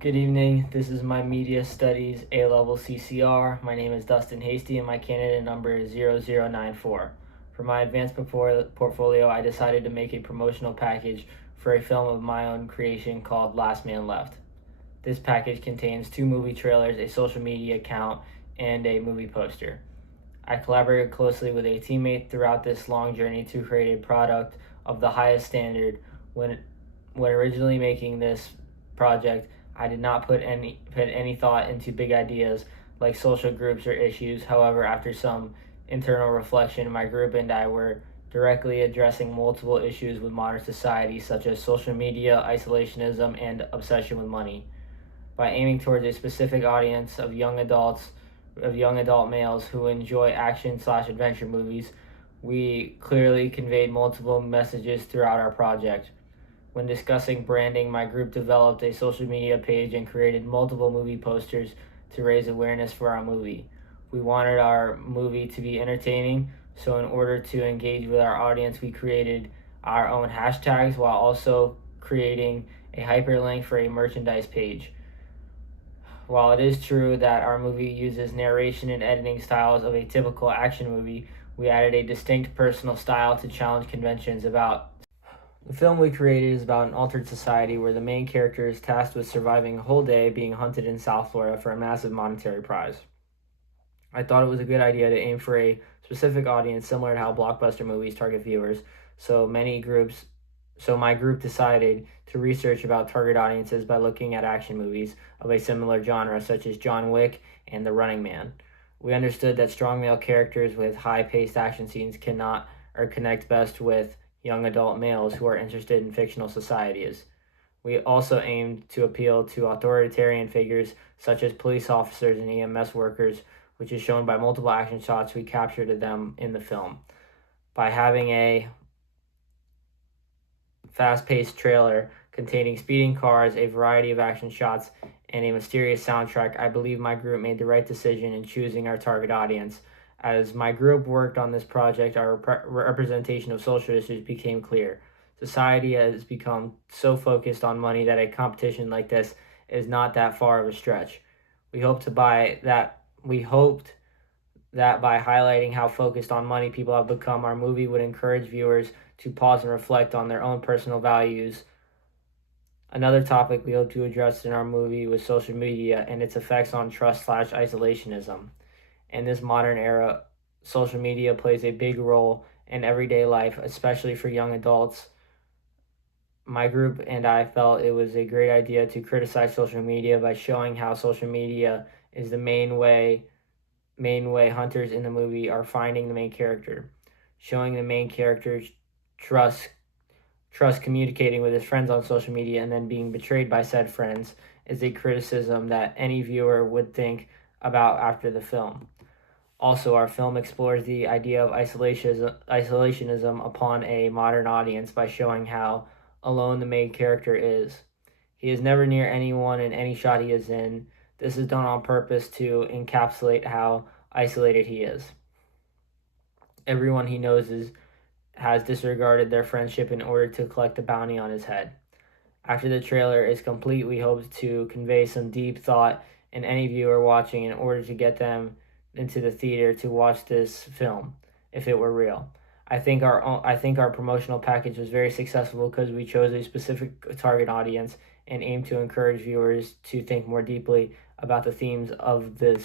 Good evening. This is my Media Studies A-Level CCR. My name is Dustin Hasty and my candidate number is 0094. For my advanced portfolio, I decided to make a promotional package for a film of my own creation called Last Man Left. This package contains 2 movie trailers, a social media account, and a movie poster. I collaborated closely with a teammate throughout this long journey to create a product of the highest standard. When originally making this project, I did not put any thought into big ideas like social groups or issues. However, after some internal reflection, my group and I were directly addressing multiple issues with modern society, such as social media, isolationism, and obsession with money. By aiming towards a specific audience of young adult males who enjoy action/adventure movies, we clearly conveyed multiple messages throughout our project. When discussing branding, my group developed a social media page and created multiple movie posters to raise awareness for our movie. We wanted our movie to be entertaining, so in order to engage with our audience, we created our own hashtags while also creating a hyperlink for a merchandise page. While it is true that our movie uses narration and editing styles of a typical action movie, we added a distinct personal style to challenge conventions about. The film we created is about an altered society where the main character is tasked with surviving a whole day being hunted in South Florida for a massive monetary prize. I thought it was a good idea to aim for a specific audience similar to how blockbuster movies target viewers, so my group decided to research about target audiences by looking at action movies of a similar genre such as John Wick and The Running Man. We understood that strong male characters with high-paced action scenes connect best with young adult males who are interested in fictional societies. We also aimed to appeal to authoritarian figures such as police officers and EMS workers, which is shown by multiple action shots we captured of them in the film. By having a fast-paced trailer containing speeding cars, a variety of action shots, and a mysterious soundtrack, I believe my group made the right decision in choosing our target audience. As my group worked on this project, our representation of social issues became clear. Society has become so focused on money that a competition like this is not that far of a stretch. We hoped that by highlighting how focused on money people have become, our movie would encourage viewers to pause and reflect on their own personal values. Another topic we hope to address in our movie was social media and its effects on trust/isolationism. In this modern era, social media plays a big role in everyday life, especially for young adults. My group and I felt it was a great idea to criticize social media by showing how social media is the main way hunters in the movie are finding the main character. Showing the main character's trust communicating with his friends on social media and then being betrayed by said friends is a criticism that any viewer would think about after the film. Also, our film explores the idea of isolationism upon a modern audience by showing how alone the main character is. He is never near anyone in any shot he is in. This is done on purpose to encapsulate how isolated he is. Everyone he knows has disregarded their friendship in order to collect a bounty on his head. After the trailer is complete, we hope to convey some deep thought in any viewer watching in order to get them into the theater to watch this film if it were real. I think our promotional package was very successful because we chose a specific target audience and aimed to encourage viewers to think more deeply about the themes of the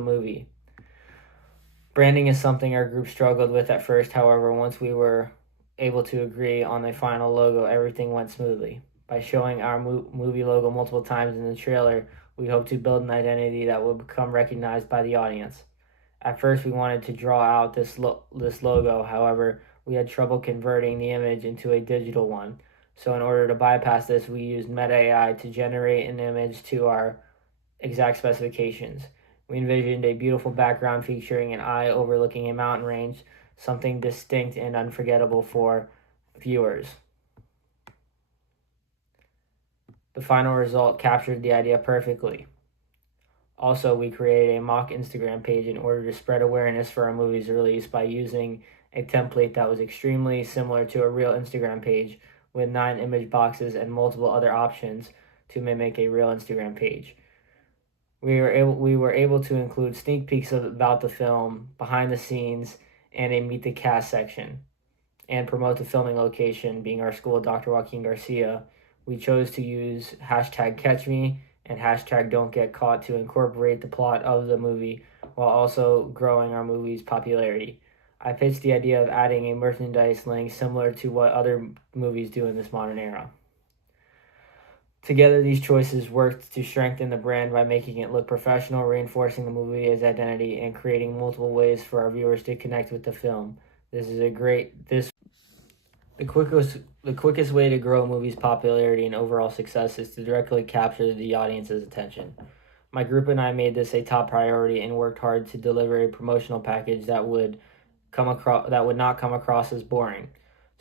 movie. Branding is something our group struggled with at first. However, once we were able to agree on a final logo, everything went smoothly. By showing our movie logo multiple times in the trailer, we hope to build an identity that will become recognized by the audience. At first, we wanted to draw out this logo. However, we had trouble converting the image into a digital one. So in order to bypass this, we used Meta AI to generate an image to our exact specifications. We envisioned a beautiful background featuring an eye overlooking a mountain range, something distinct and unforgettable for viewers. The final result captured the idea perfectly. Also, we created a mock Instagram page in order to spread awareness for our movie's release by using a template that was extremely similar to a real Instagram page. with 9 image boxes and multiple other options to mimic a real Instagram page. We were able to include sneak peeks about the film, behind the scenes, and a meet the cast section, and promote the filming location, being our school, Dr. Joaquin Garcia. We chose to use hashtag catch me and hashtag don't get caught to incorporate the plot of the movie while also growing our movie's popularity. I pitched the idea of adding a merchandise link similar to what other movies do in this modern era. Together, these choices worked to strengthen the brand by making it look professional, reinforcing the movie's identity, and creating multiple ways for our viewers to connect with the film. The quickest way to grow a movie's popularity and overall success is to directly capture the audience's attention. My group and I made this a top priority and worked hard to deliver a promotional package that would not come across as boring.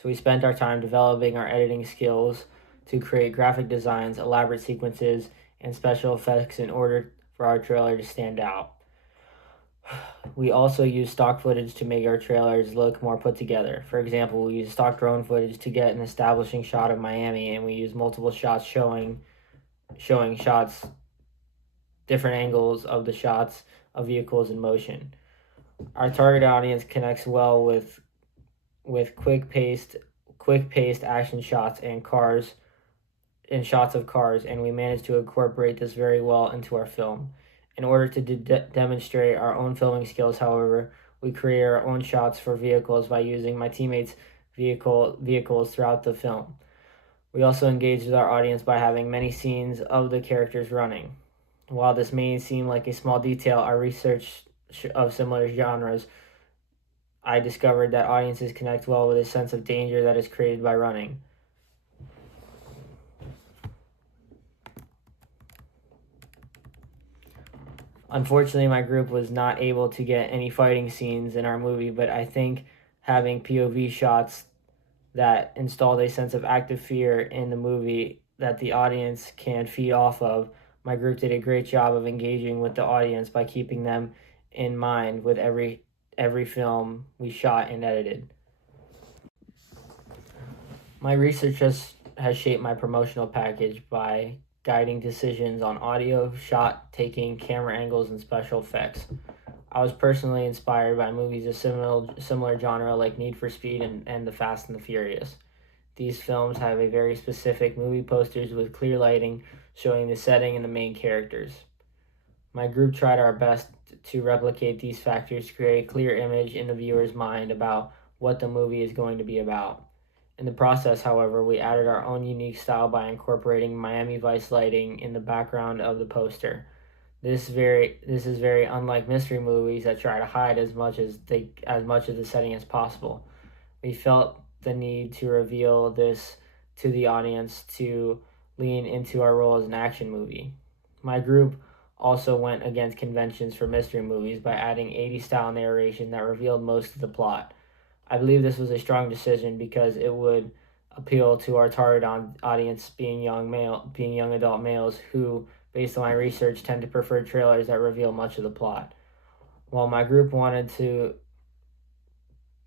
So we spent our time developing our editing skills to create graphic designs, elaborate sequences, and special effects in order for our trailer to stand out. We also use stock footage to make our trailers look more put together. For example, we use stock drone footage to get an establishing shot of Miami, and we use multiple shots showing shots, different angles of the shots of vehicles in motion. Our target audience connects well with quick-paced action shots and shots of cars, and we managed to incorporate this very well into our film. In order to demonstrate our own filming skills, however, we created our own shots for vehicles by using my teammates' vehicles throughout the film. We also engaged with our audience by having many scenes of the characters running. While this may seem like a small detail, our research of similar genres, I discovered that audiences connect well with a sense of danger that is created by running. Unfortunately, my group was not able to get any fighting scenes in our movie, but I think having POV shots that installed a sense of active fear in the movie that the audience can feed off of, my group did a great job of engaging with the audience by keeping them in mind with every film we shot and edited. My research has shaped my promotional package by guiding decisions on audio, shot taking, camera angles, and special effects. I was personally inspired by movies of similar genre like Need for Speed and The Fast and the Furious. These films have a very specific movie posters with clear lighting showing the setting and the main characters. My group tried our best to replicate these factors to create a clear image in the viewer's mind about what the movie is going to be about. In the process, however, we added our own unique style by incorporating Miami Vice lighting in the background of the poster. This is very unlike mystery movies that try to hide as much of the setting as possible. We felt the need to reveal this to the audience to lean into our role as an action movie. My group also went against conventions for mystery movies by adding 80s style narration that revealed most of the plot. I believe this was a strong decision because it would appeal to our target audience, being young adult males who, based on my research, tend to prefer trailers that reveal much of the plot. While my group wanted to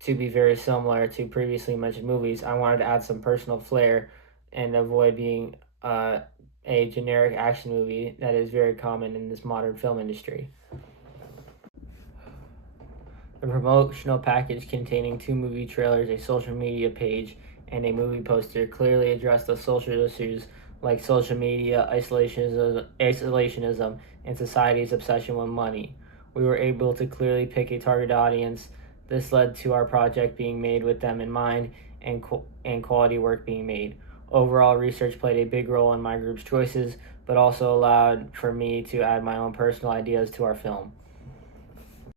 be very similar to previously mentioned movies, I wanted to add some personal flair and avoid being a generic action movie that is very common in this modern film industry. The promotional package containing 2 movie trailers, a social media page, and a movie poster clearly addressed the social issues like social media, isolationism, and society's obsession with money. We were able to clearly pick a target audience. This led to our project being made with them in mind and quality work being made. Overall, research played a big role in my group's choices, but also allowed for me to add my own personal ideas to our film.